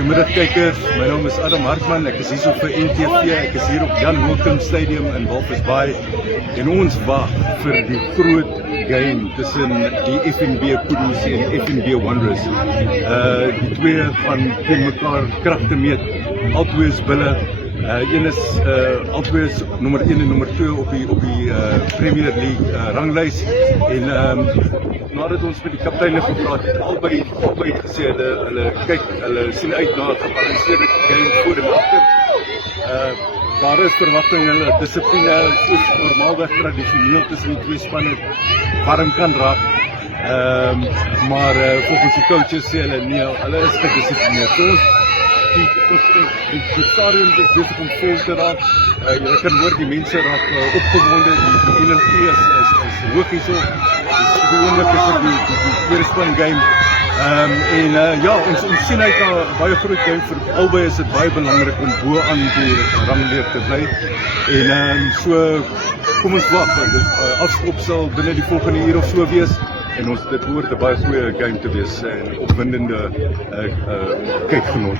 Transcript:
Goeiemiddag kykers, my naam is Adam Hartman, ek is hier vir NTV, ek is hier op Jan Hoekom Stadium in Walvis Bay en ons wag vir die groot game tussen die FNB Kudus en FNB Wanderers. Die twee gaan teen mekaar kragte meet, albei is bulle. Een is albei is nommer 1 en nommer 2 op die Premier League ranglys en nadat ons met die kapteine gepraat het, albei gesê hulle sien uit na 'n gebalanseerde game voor en agter. Daar is verwagting hulle dissipline soos normaalweg tradisioneel tussen die twee spanne warm kan raak. Maar volgens die coaches sê hulle is gedissiplineerd. So die stadion is besig om vol te raak. Jy kan hoor die mense raak opgewonde, die energie is hoog hierso. Die oomblik is die tweede span game. Ons sien uit na 'n baie groot game vir albei. Is dit baie belangrik om bo aan die rangleer te bly. En so kom ons wag, afskop sal binne die volgende uur of so wees. En dit behoort 'n baie goeie game te wees en opwindende kykgenot.